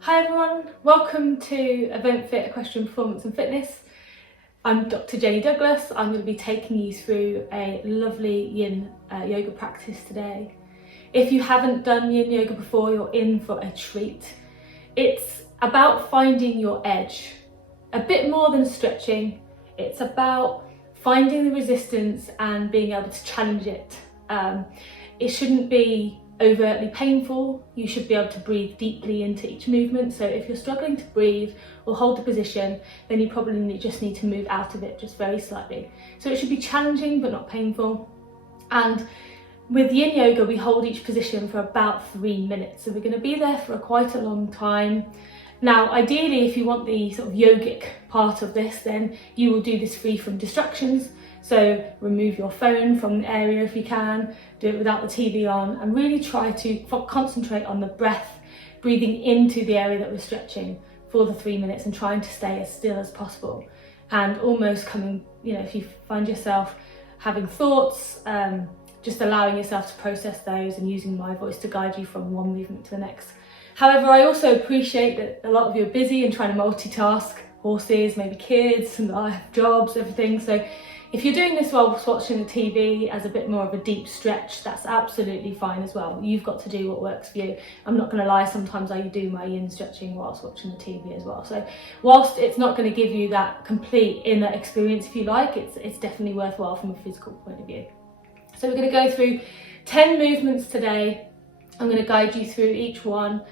Hi everyone, welcome to Event Fit Equestrian Performance and Fitness. I'm Dr. Jenny Douglas. I'm going to be taking you through a lovely Yin Yoga practice today. If you haven't done Yin Yoga before, you're in for a treat. It's about finding your edge, a bit more than stretching. It's about finding the resistance and being able to challenge it. It shouldn't be overtly painful. You should be able to breathe deeply into each movement. So if you're struggling to breathe or hold the position, then you probably just need to move out of it just very slightly. So it should be challenging but not painful. And with Yin Yoga, we hold each position for about 3 minutes. So we're going to be there for quite a long time. Now, ideally, if you want the sort of yogic part of this, then you will do this free from distractions. So remove your phone from the area if you can, do it without the TV on, and really try to concentrate on the breath, breathing into the area that we're stretching for the 3 minutes and trying to stay as still as possible. And almost coming, if you find yourself having thoughts, just allowing yourself to process those and using my voice to guide you from one movement to the next. However, I also appreciate that a lot of you are busy and trying to multitask, horses, maybe kids, and I have jobs, everything. So if you're doing this while watching the TV as a bit more of a deep stretch, that's absolutely fine as well. You've got to do what works for you. I'm not going to lie, sometimes I do my yin stretching whilst watching the TV as well. So whilst it's not going to give you that complete inner experience, if you like, it's definitely worthwhile from a physical point of view. So we're going to go through 10 movements today. I'm going to guide you through each one.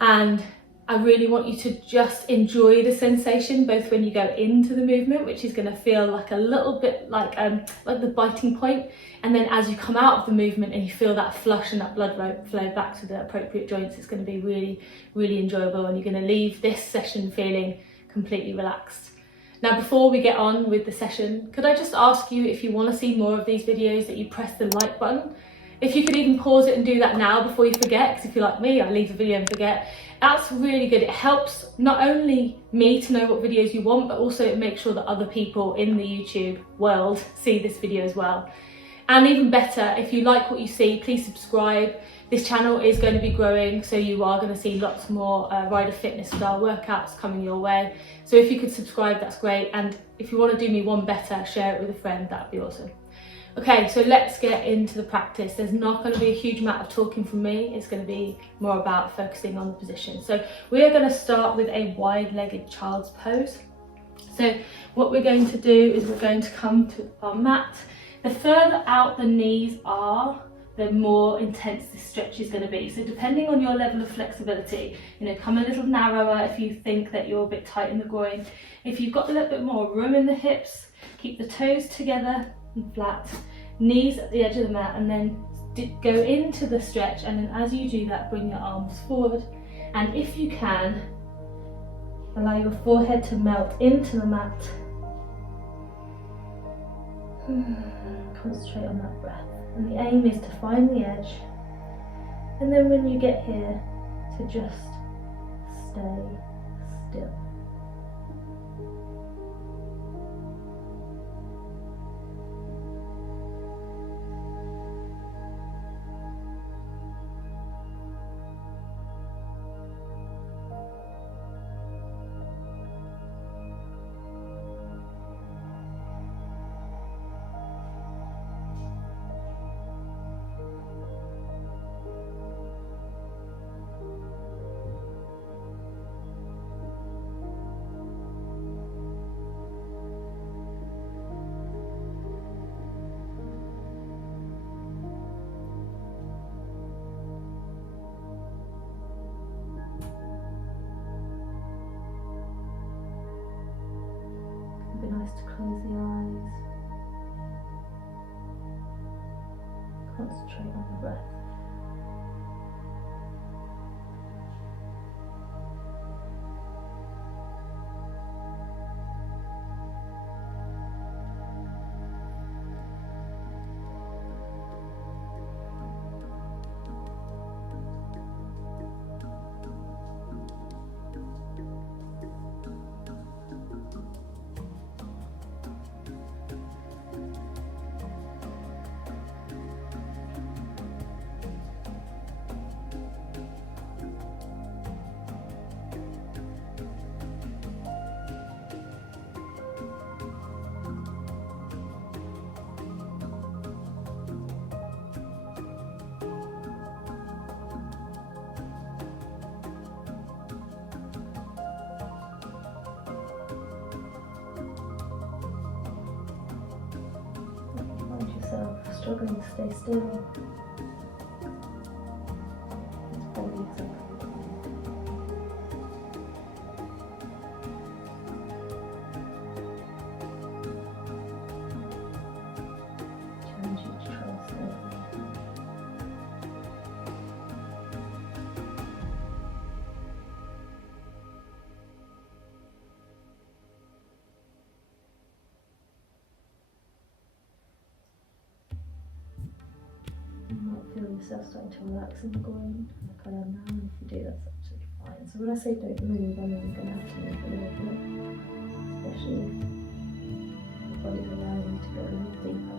And I really want you to just enjoy the sensation, both when you go into the movement, which is going to feel like a little bit like the biting point, and then as you come out of the movement and you feel that flush and that blood flow back to the appropriate joints, it's going to be really, really enjoyable, and you're going to leave this session feeling completely relaxed. Now, before we get on with the session, could I just ask you, if you want to see more of these videos, that you press the like button. If you could even pause it and do that now before you forget, because if you're like me, I leave the video and forget. That's really good. It helps not only me to know what videos you want, but also it makes sure that other people in the YouTube world see this video as well. And even better, if you like what you see, please subscribe. This channel is going to be growing, so you are going to see lots more rider fitness style workouts coming your way. So if you could subscribe, that's great. And if you want to do me one better, share it with a friend, that'd be awesome. Okay, so let's get into the practice. There's not going to be a huge amount of talking from me. It's going to be more about focusing on the position. So we are going to start with a wide-legged child's pose. So what we're going to do is we're going to come to our mat. The further out the knees are, the more intense this stretch is going to be. So depending on your level of flexibility, come a little narrower if you think that you're a bit tight in the groin. If you've got a little bit more room in the hips, keep the toes together and flat, knees at the edge of the mat, and then go into the stretch, and then as you do that, bring your arms forward, and if you can, allow your forehead to melt into the mat. Concentrate on that breath, and the aim is to find the edge, and then when you get here, to just stay still. It'd be nice to close the eyes. Concentrate on the breath. struggling to stay still. It's probably exactly. Challenge you to try to stay. You might feel yourself starting to relax in the groin, like I am now, and if you do, that's absolutely fine. So when I say don't move, I mean you're going to have to move a little bit, especially if your body's allowing you to go a little deeper.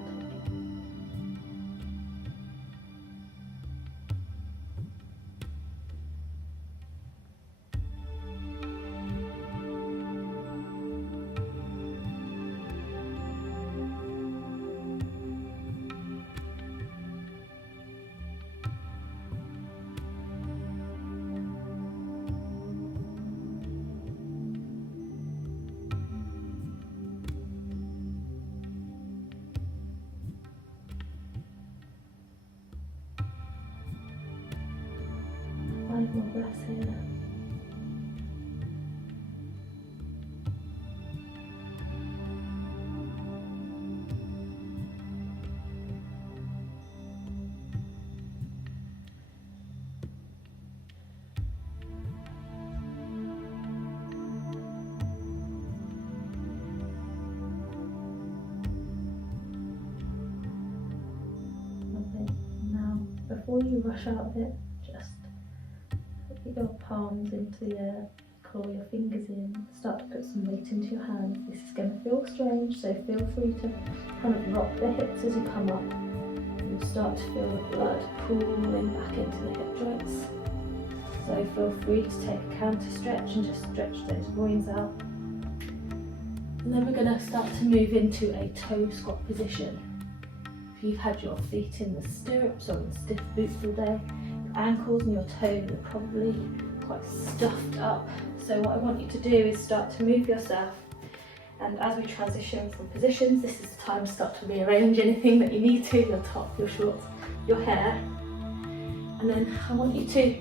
Five more breaths here. Lovely. Now, before you rush out of it, just put your palms into the air, claw your fingers in, start to put some weight into your hands. This is going to feel strange, so feel free to kind of rock the hips as you come up. You'll start to feel the blood pooling back into the hip joints. So feel free to take a counter stretch and just stretch those groins out. And then we're going to start to move into a toe squat position. If you've had your feet in the stirrups or in stiff boots all day, ankles and your toes are probably quite stuffed up. So what I want you to do is start to move yourself, and as we transition from positions, this is the time to start to rearrange anything that you need to, your top, your shorts, your hair. And then I want you to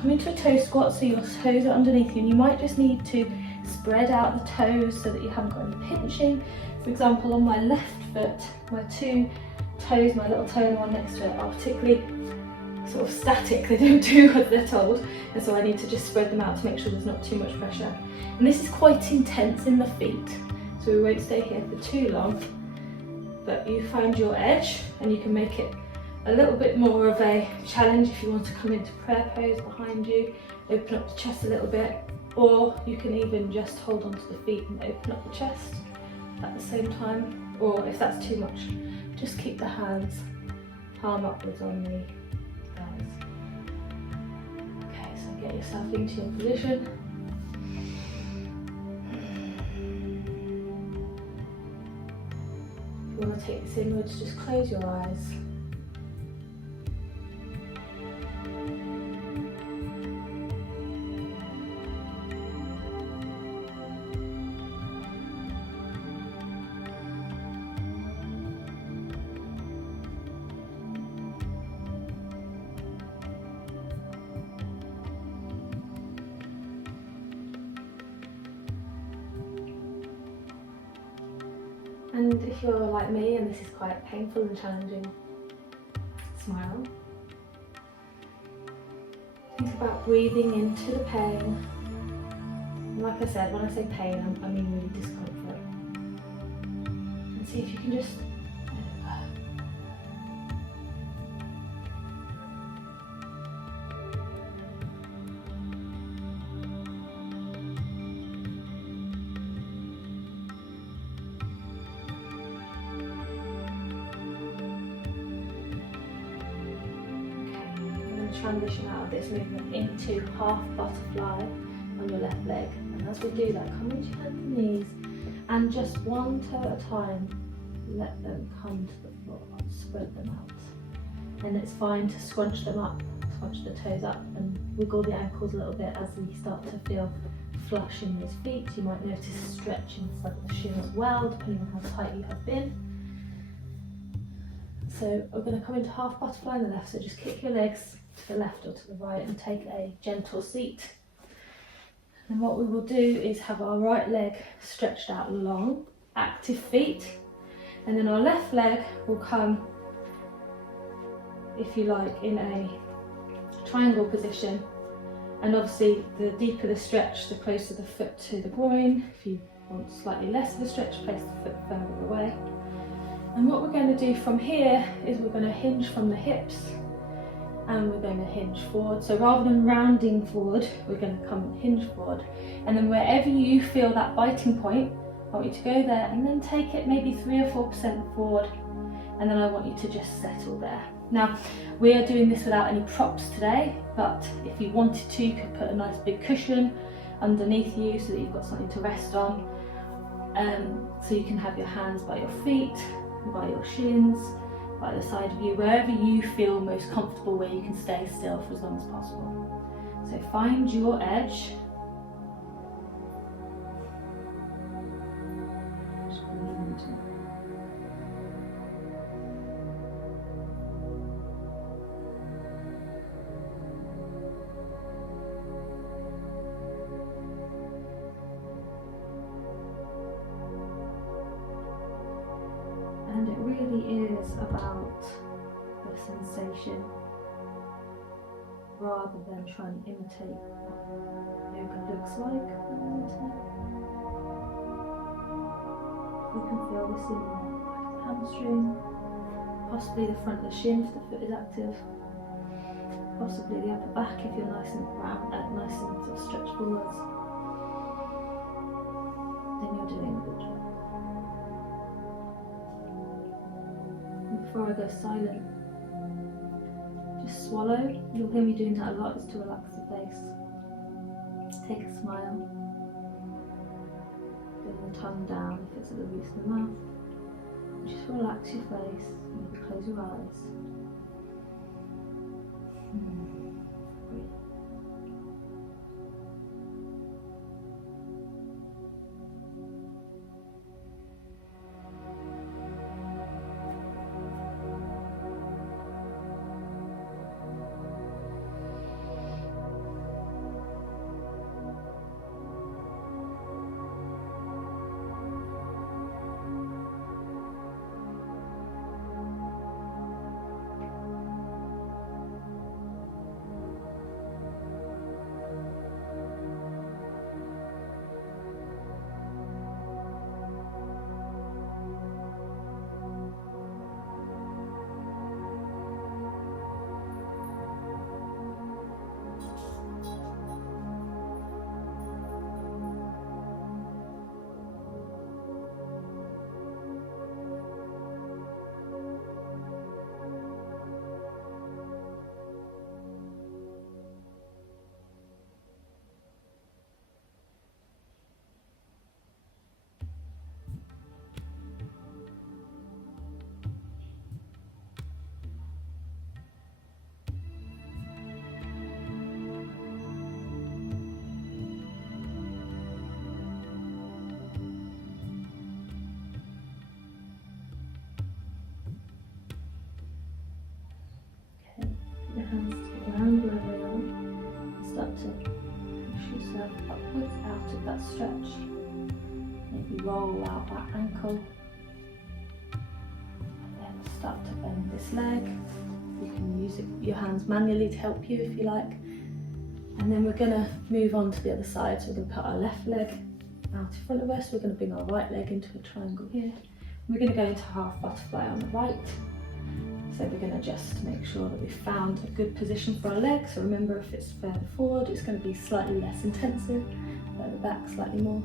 come into a toe squat so your toes are underneath you, and you might just need to spread out the toes so that you haven't got any pinching. For example, on my left foot, my two toes, my little toe and the one next to it, are particularly sort of static, they don't do what they're told, and so I need to just spread them out to make sure there's not too much pressure. And this is quite intense in the feet, so we won't stay here for too long, but you find your edge and you can make it a little bit more of a challenge if you want to come into prayer pose behind you, open up the chest a little bit, or you can even just hold onto the feet and open up the chest at the same time, or if that's too much, just keep the hands palm upwards on the thighs. Okay, so get yourself into your position. If you want to take this inwards, just close your eyes. And if you're like me and this is quite painful and challenging, smile. Think about breathing into the pain. And like I said, when I say pain, I mean really discomfort. And see if you can just let it go. Transition out of this movement into half butterfly on your left leg, and as we do that, come into your hands and knees, and just one toe at a time, let them come to the floor, spread them out. And it's fine to scrunch them up, scrunch the toes up and wiggle the ankles a little bit as we start to feel flush in those feet. You might notice a stretch inside the shin as well, depending on how tight you have been. So we're going to come into half butterfly on the left, so just kick your legs to the left or to the right and take a gentle seat. And what we will do is have our right leg stretched out long, active feet, and then our left leg will come, if you like, in a triangle position. And obviously the deeper the stretch, the closer the foot to the groin. If you want slightly less of a stretch, place the foot further away. And what we're going to do from here is we're going to hinge from the hips and we're going to hinge forward. So rather than rounding forward, we're going to come and hinge forward. And then wherever you feel that biting point, I want you to go there and then take it maybe 3 or 4% forward. And then I want you to just settle there. Now, we are doing this without any props today, but if you wanted to, you could put a nice big cushion underneath you so that you've got something to rest on. So you can have your hands by your feet, by your shins, by the side of you, wherever you feel most comfortable, where you can stay still for as long as possible. So find your edge. And it really is about the sensation rather than trying to imitate what yoga looks like on the internet. You can feel this in the back of the hamstring, possibly the front of the shin if the foot is active, possibly the upper back if you're nice and round, nice and sort of stretched forwards. Then you're doing a good job. Before I go silent, just swallow. You'll hear me doing that a lot, is to relax the face. Take a smile. Bring the tongue down if it's at the roots of the mouth. Just relax your face. Maybe close your eyes. Breathe. Your hands to the ground wherever they are. Start to push yourself upwards out of that stretch. Maybe roll out that ankle. And then start to bend this leg. You can use your hands manually to help you if you like. And then we're going to move on to the other side. So we're going to put our left leg out in front of us. We're going to bring our right leg into a triangle here. We're going to go into half butterfly on the right. So we're going to just make sure that we've found a good position for our legs. So remember, if it's further forward, it's going to be slightly less intensive, further back slightly more.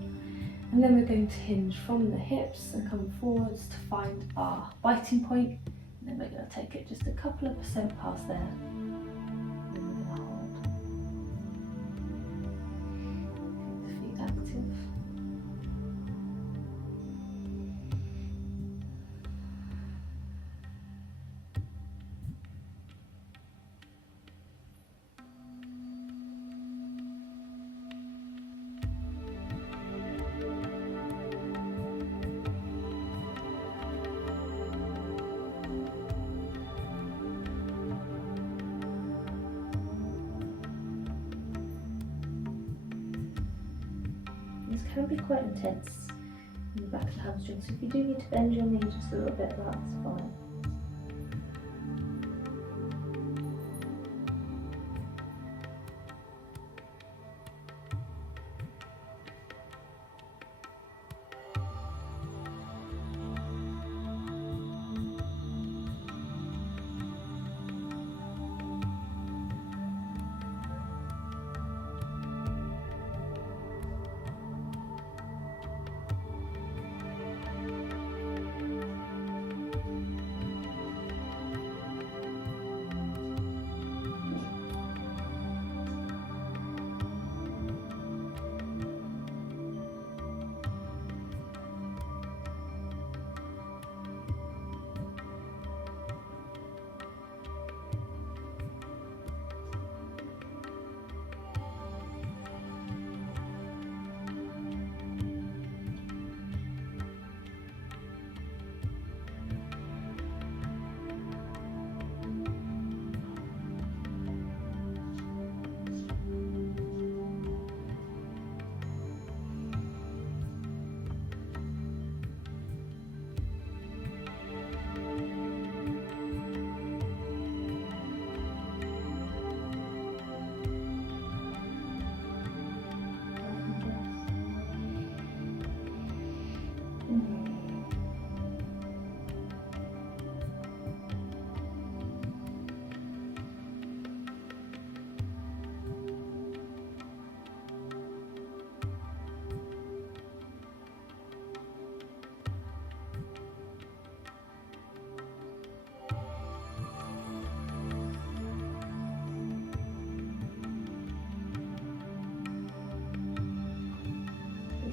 And then we're going to hinge from the hips and come forwards to find our biting point. And then we're going to take it just a couple of % past there. And then we're going to hold. Keep the feet active. can be quite intense in the back of the hamstring. So if you do need to bend your knee just a little bit, that's fine.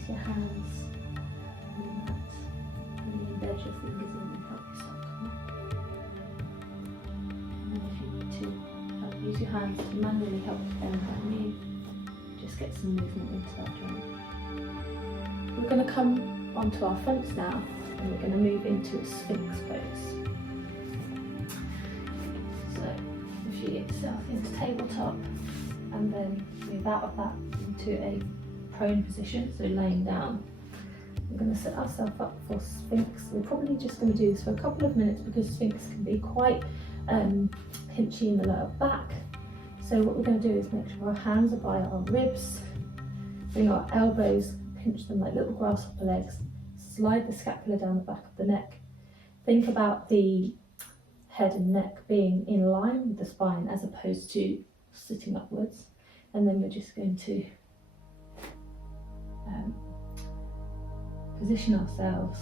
Your hands on the mat, and embed your fingers in and help yourself come up. And then if you need to, use your hands to manually help to bend that knee, just get some movement into that joint. We're going to come onto our fronts now, and we're going to move into a Sphinx pose. So if you get yourself into tabletop, and then move out of that into a prone position, so laying down. We're going to set ourselves up for Sphinx. We're probably just going to do this for a couple of minutes because Sphinx can be quite pinchy in the lower back. So what we're going to do is make sure our hands are by our ribs, bring our elbows, pinch them like little grasshopper legs, slide the scapula down the back of the neck. Think about the head and neck being in line with the spine as opposed to sitting upwards. And then we're just going to position ourselves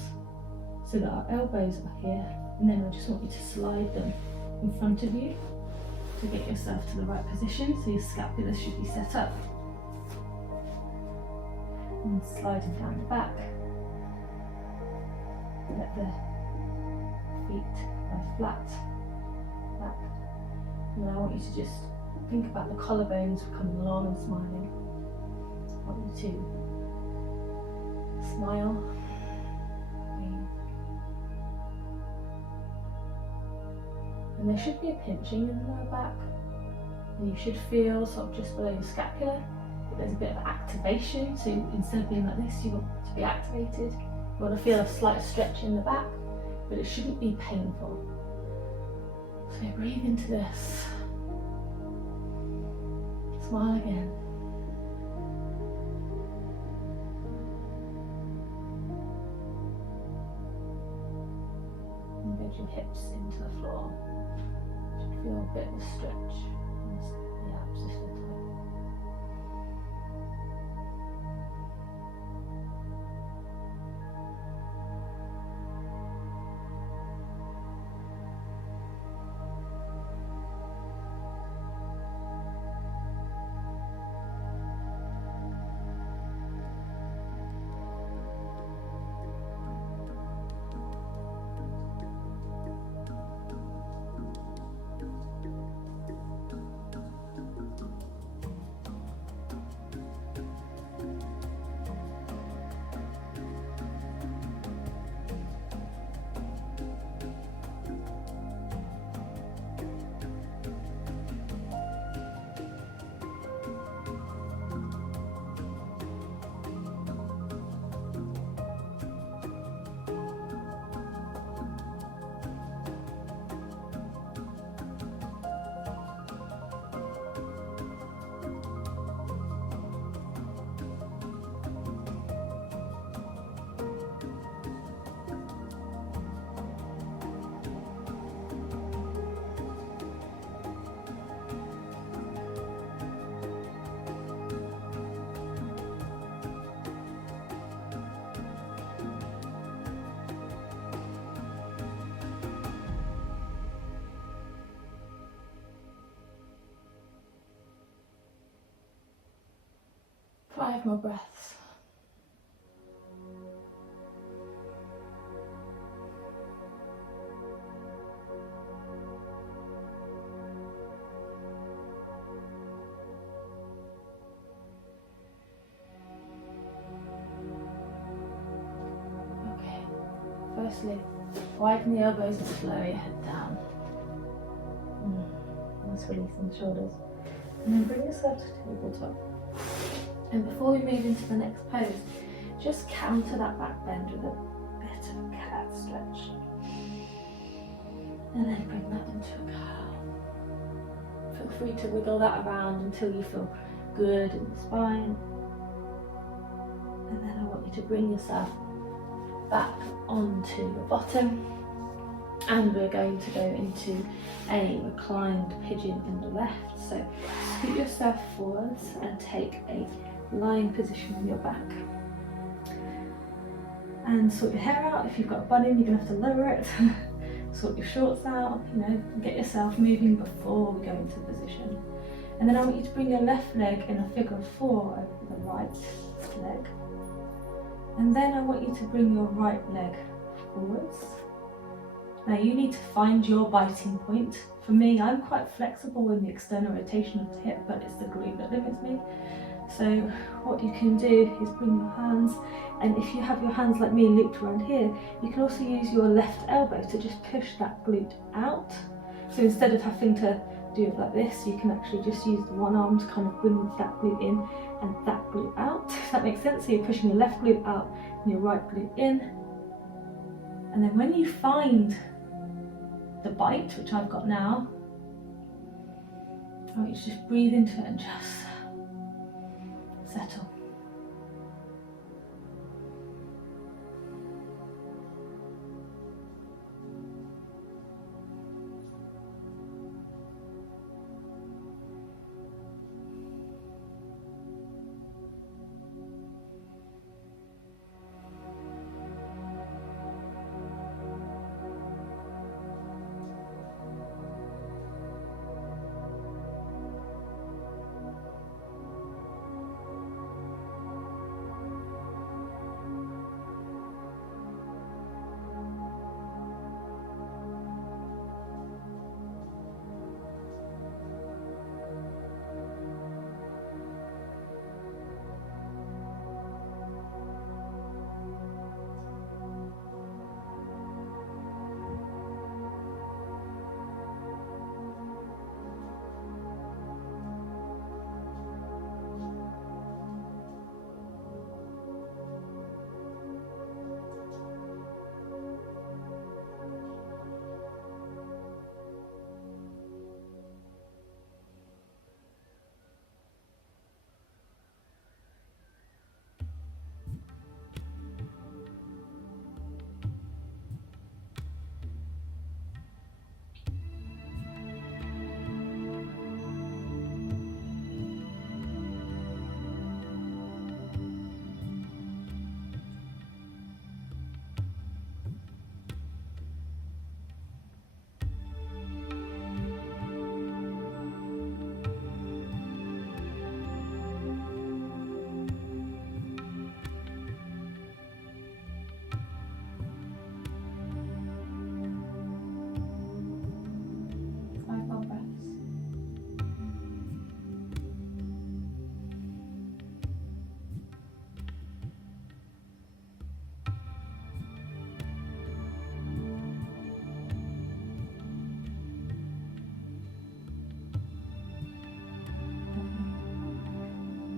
so that our elbows are here, and then I just want you to slide them in front of you to get yourself to the right position, so your scapula should be set up. And sliding down the back, let the feet lie flat back. And then I want you to just think about the collarbones coming along and smiling. I want you to smile, breathe. And there should be a pinching in the lower back, and you should feel sort of just below your scapula that there's a bit of activation. So instead of being like this, you want to be activated. You want to feel a slight stretch in the back, but it shouldn't be painful. So breathe into this. Smile again. Embed your hips into the floor. You should feel a bit of a stretch in the abs if they're tight. 5 more breaths. Okay, firstly, widen the elbows and slow your head down. Nice release in the shoulders. And then bring yourself to tabletop. And before we move into the next pose, just counter that back bend with a bit of a cat stretch. And then bring that into a cow. Feel free to wiggle that around until you feel good in the spine. And then I want you to bring yourself back onto your bottom. And we're going to go into a reclined pigeon in the left. So scoot yourself forwards and take a lying position on your back. And sort your hair out. If you've got a bun in, you're going to have to lower it. Sort your shorts out, get yourself moving before we go into position. And then I want you to bring your left leg in a figure of 4 over the right leg. And then I want you to bring your right leg forwards. Now you need to find your biting point. For me, I'm quite flexible in the external rotation of the hip, but it's the glute that limits me. So what you can do is bring your hands, and if you have your hands like me looped around here, you can also use your left elbow to just push that glute out. So instead of having to do it like this, you can actually just use the one arm to kind of bring that glute in and that glute out, if that makes sense. So you're pushing your left glute out and your right glute in. And then when you find the bite, which I've got now, I want you to just breathe into it and just settle.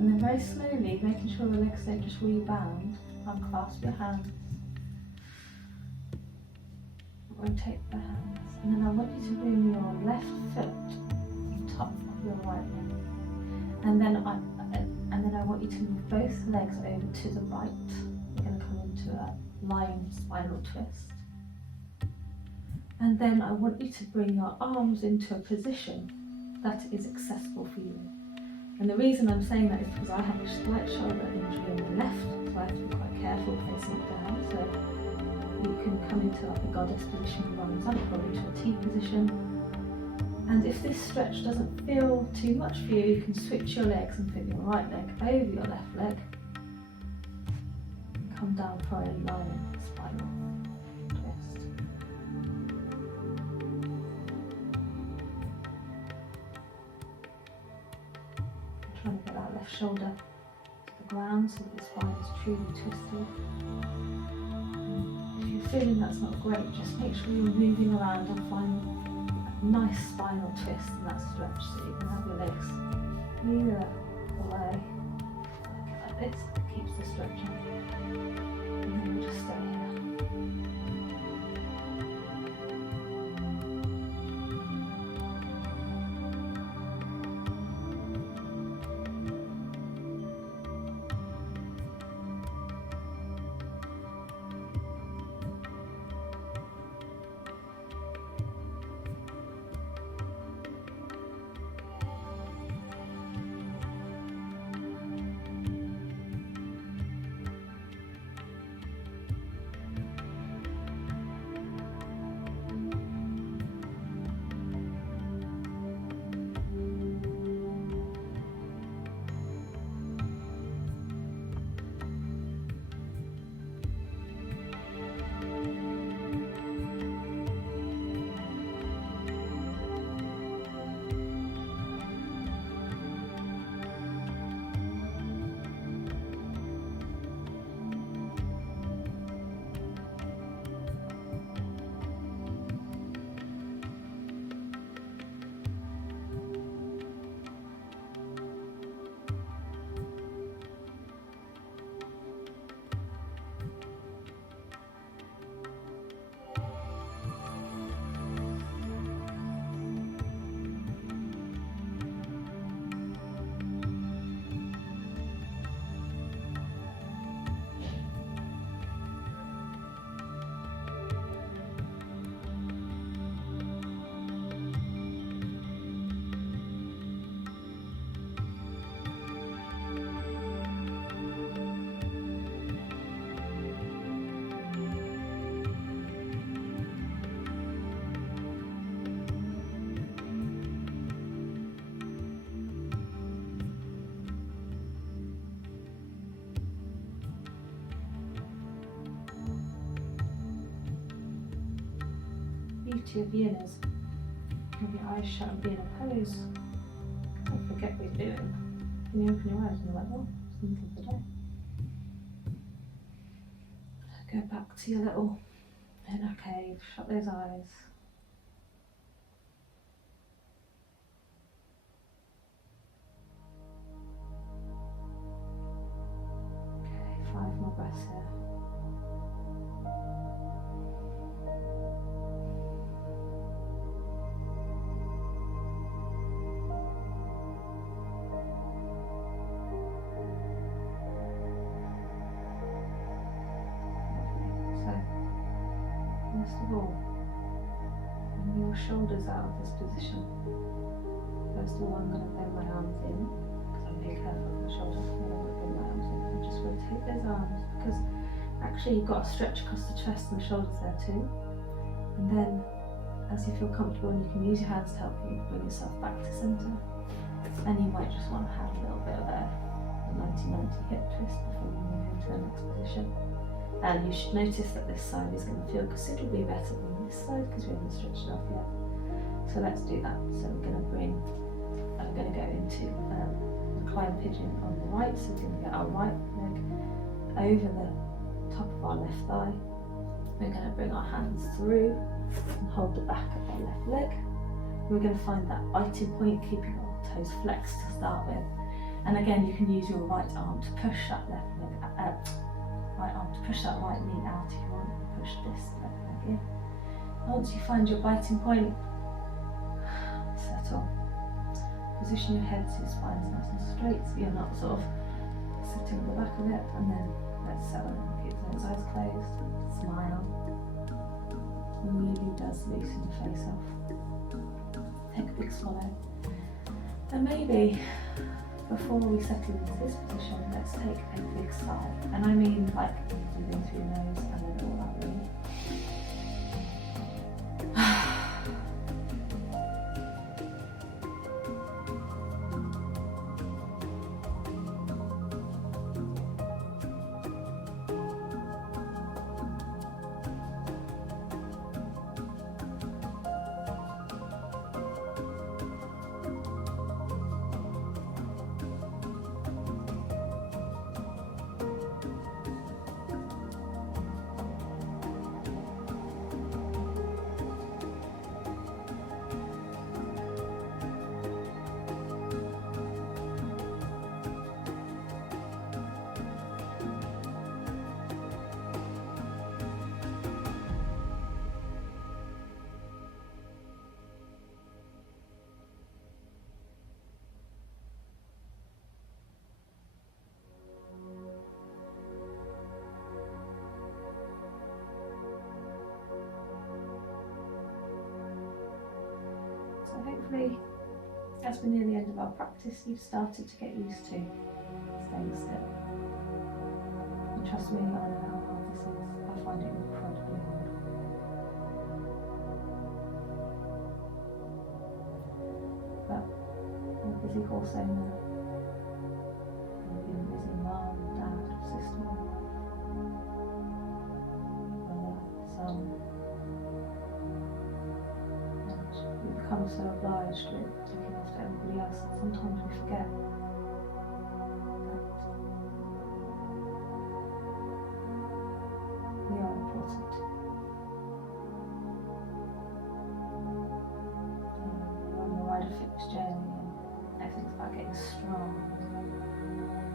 And then very slowly, making sure the legs don't just rebound, unclasp your hands, rotate the hands, and then I want you to bring your left foot on top of your right leg, and then I want you to move both legs over to the right. We're going to come into a lying spinal twist, and then I want you to bring your arms into a position that is accessible for you. And the reason I'm saying that is because I have a slight shoulder injury on the left, so I have to be quite careful placing it down. So you can come into like a goddess position for arms up, or into a T position, And if this stretch doesn't feel too much for you, you can switch your legs and put your right leg over your left leg. Come down for a lion spinal twist. I'm trying to get that left shoulder to the ground so that the spine is truly twisted. And if you're feeling that's not great, just make sure you're moving around and find a nice spinal twist in that stretch so you can have your legs either away, like this, that keeps the stretch on. And then we'll just stay here. Beauty of yin is have your eyes shut and be in a pose. Don't forget what you're doing. Can you open your eyes and you're like, oh, something for the day. Go back to your little inner cave, shut those eyes. Okay, 5 more breaths here. First of all, bring your shoulders out of this position. First of all, I'm going to bend my arms in because I'm being careful with my shoulders. Then I'm going to bring my arms in and just rotate those arms because actually you've got a stretch across the chest and the shoulders there too. And then, as you feel comfortable, and you can use your hands to help you bring yourself back to centre. And you might just want to have a little bit of a 90-90 hip twist before you move into the next position. And you should notice that this side is going to feel considerably better than this side because we haven't stretched it off yet. So let's do that. So I'm going to go into Reclined Pigeon on the right. So we're going to get our right leg over the top of our left thigh. We're going to bring our hands through and hold the back of our left leg. We're going to find that biting point, keeping our toes flexed to start with. And again, you can use your right arm to push that left leg push that right knee out if you want, and push this left leg in. Once you find your biting point, settle. Position your head so your spine's nice and straight so you're not sort of sitting at the back of it, and then let's settle in. Keep those eyes closed, smile. It really does loosen the face off. Take a big swallow. And maybe before we settle into this position, let's take a big sigh. And I mean like breathing through your nose and then all out really. hopefully, as we're near the end of our practice, you've started to get used to staying still. And trust me, I know how hard this is. I find it incredibly hard. But I'm a busy horse owner. I've been a busy mum, dad, sister, brother, son. And we become so obliged with looking after everybody else that sometimes we forget that we are important. We're on the rider fitness journey and everything's about getting strong,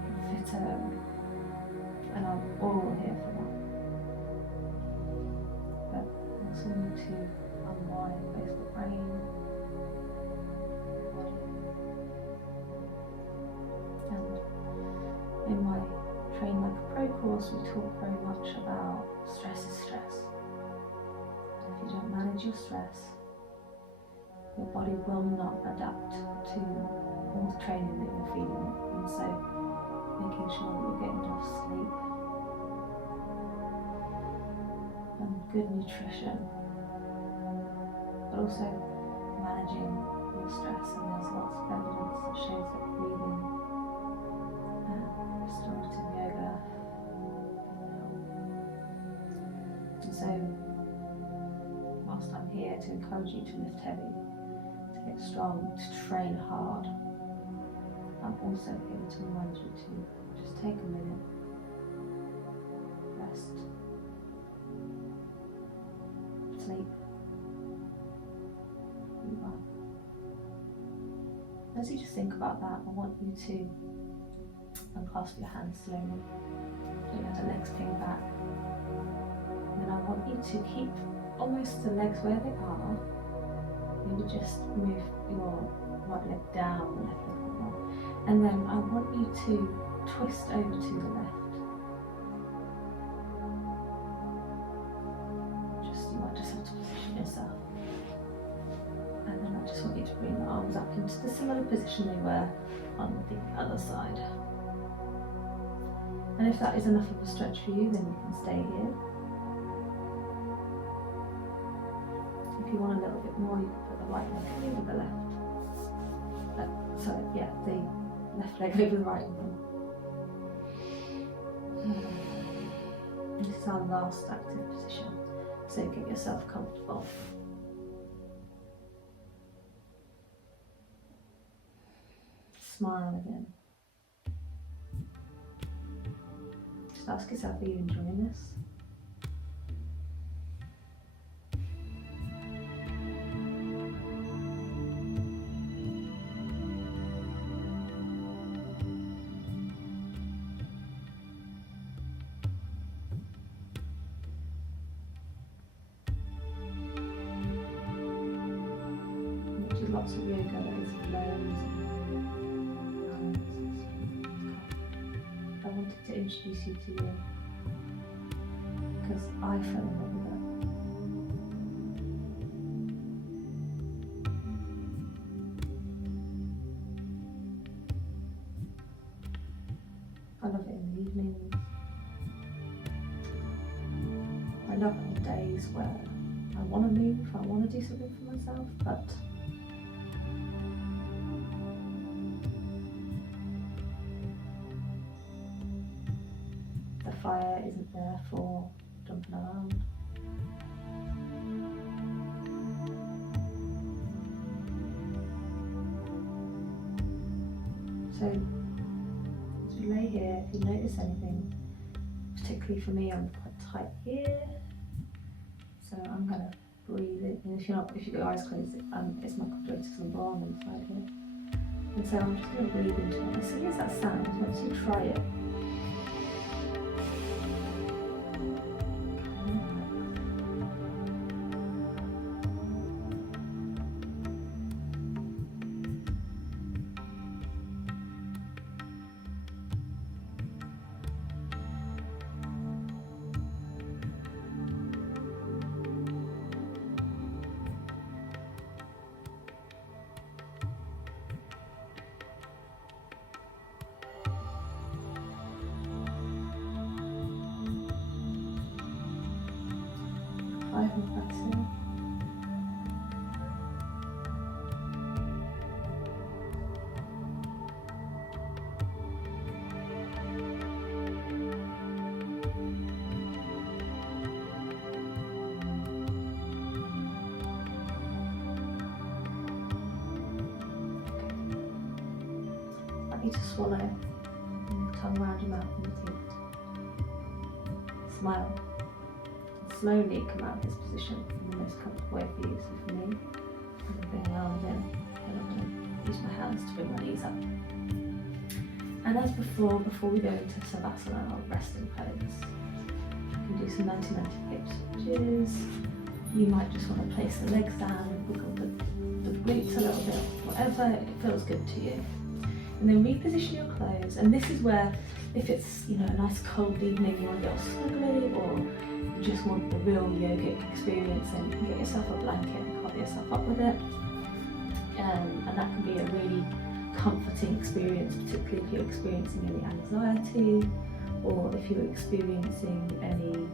getting fitter, and I'm all here for that. But we also need to unwind both the brain, the body. And in my Train Like a Pro course, we talk very much about stress is stress. And if you don't manage your stress, your body will not adapt to all the training that you're feeding it. And so making sure that you're getting enough sleep and good nutrition, but also managing your stress. And there's lots of evidence that shows that breathing, restorative yoga can help. And so whilst I'm here to encourage you to lift heavy, to get strong, to train hard, I'm also here to remind you to just take a minute, rest, sleep, move on. As you just think about that, I want you to unclasp your hands slowly, so let the legs ping back. And then I want you to keep almost the legs where they are. Maybe just move your right leg down, the left leg up. And then I want you to twist over to the left. You might just have to position yourself. And then I just want you to bring the arms up into the similar position they were on the other side. And if that is enough of a stretch for you, then you can stay here. If you want a little bit more, you can put the right leg over the left. The left leg over the right one. This is our last active position, so get yourself comfortable. Smile again. Just ask yourself, are you enjoying this? There's lots of yoga that is flows. I wanted to introduce you to you because I fell in love with it. I love it in the evenings. I love it on days where I want to move, I want to do something for myself, but the fire isn't there for jumping around. So as we lay here, if you notice anything, particularly for me, I'm quite tight here. So I'm gonna breathe in. And if you've got your eyes closed, it's my quadratus lumbar on the side here. And so I'm just gonna breathe into it. So here's that sound. Once you try it, 5 more breaths here. To swallow, tongue round your mouth and your teeth. Smile. And slowly come out of this position in the most comfortable way for you. So for me, I'm going to bring my arms in and I'm going to use my hands to bring my knees up. And as before we go into Savasana, I'll rest in pose. You can do some 90-90 hip switches. You might just want to place the legs down and wiggle the glutes a little bit, whatever feels good to you. And then reposition your clothes, and this is where, if it's, you know, a nice cold evening, you want to get all snuggly, or you just want the real yogic experience, then you can get yourself a blanket and cover yourself up with it, and that can be a really comforting experience, particularly if you're experiencing any anxiety, or if you're experiencing any,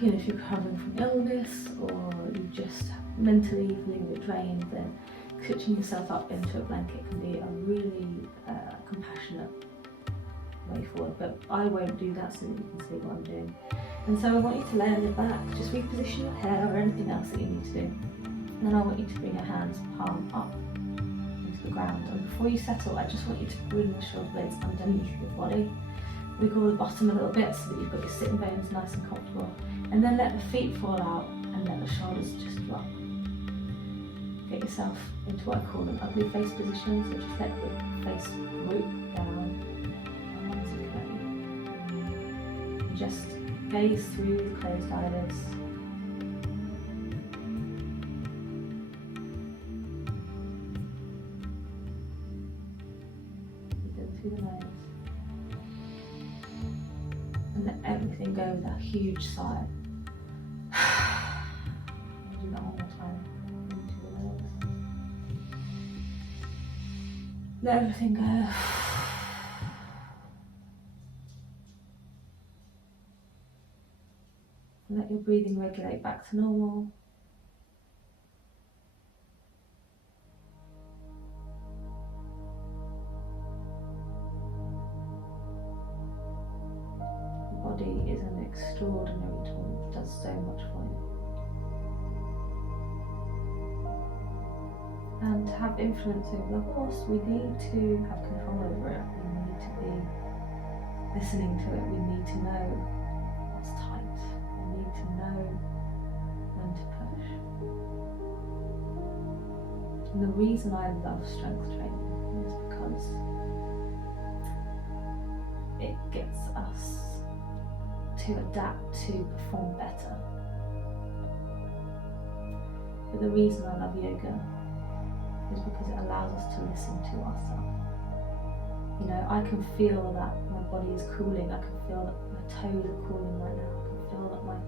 you know, if you're recovering from illness, or you just mentally feeling a bit drained, then stitching yourself up into a blanket can be a really compassionate way forward, but I won't do that so that you can see what I'm doing. And so I want you to lay on your back, just reposition your hair or anything else that you need to do. And then I want you to bring your hands palm up into the ground. And before you settle, I just want you to bring the shoulder blades underneath your body. Wiggle the bottom a little bit so that you've got your sitting bones nice and comfortable. And then let the feet fall out and let the shoulders just drop. Get yourself into what I call an ugly face position, so just let the face root down. And once again, just gaze through the closed eyelids. Breathe in through the nose. And let everything go with that huge sigh. I'll do that one more time. Let everything go. Let your breathing regulate back to normal. The body is an extraordinary tool. It does so much for you. And to have influence over the horse, we need to have control over it. We need to be listening to it. We need to know what's tight. We need to know when to push. And the reason I love strength training is because it gets us to adapt to perform better. But the reason I love yoga is because it allows us to listen to ourselves. You know, I can feel that my body is cooling. I can feel that my toes are cooling right now. I can feel that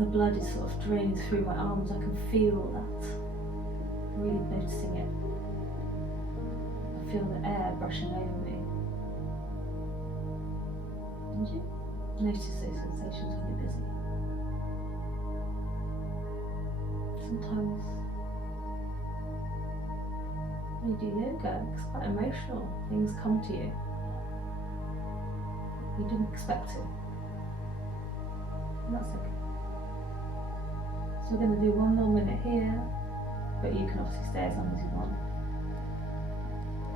the blood is sort of draining through my arms. I can feel that. I'm really noticing it. I feel the air brushing over me. And you notice those sensations when you're busy. Sometimes when you do yoga, it's quite emotional. Things come to you. You didn't expect to. And that's okay. So we're going to do one more minute here, but you can obviously stay as long as you want.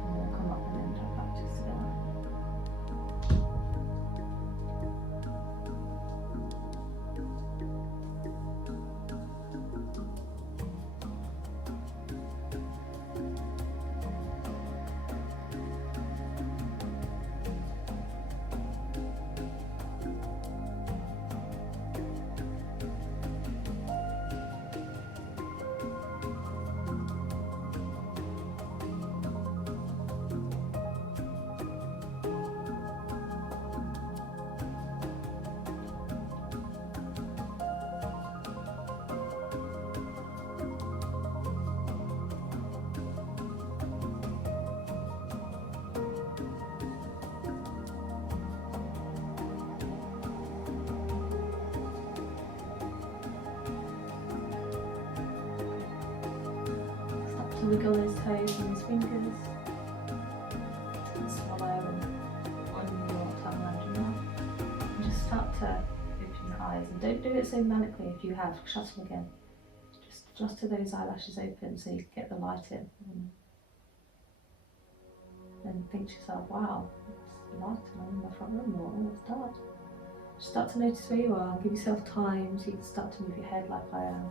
And we'll come up and end our practice together. to wiggle those toes and those fingers. And swallow and on your tongue around your mouth. And just start to open your eyes. And don't do it so manically. If you have, shut them again. Just to those eyelashes open so you can get the light in. And then think to yourself, wow, it's light in my front room, or it's dark. Just start to notice where you are. Give yourself time so you can start to move your head like I am.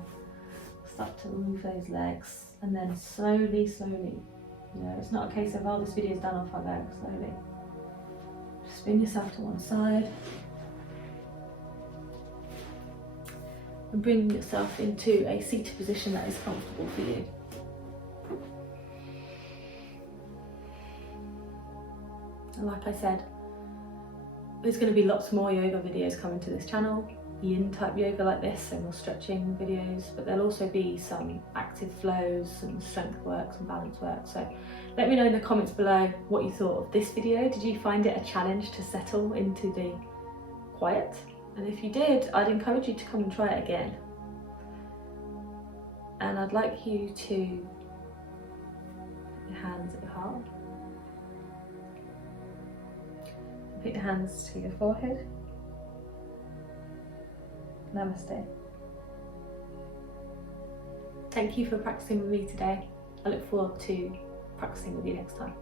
Start to move those legs, and then slowly, you know, it's not a case of, oh, this video is done off I go, slowly. Spin yourself to one side. And bring yourself into a seated position that is comfortable for you. And like I said, there's going to be lots more yoga videos coming to this channel, yin type yoga like this, and more stretching videos, but there'll also be some active flows, some strength work, some balance work. So let me know in the comments below what you thought of this video. Did you find it a challenge to settle into the quiet? And if you did, I'd encourage you to come and try it again. And I'd like you to put your hands at your heart. Put your hands to your forehead. Namaste. Thank you for practicing with me today. I look forward to practicing with you next time.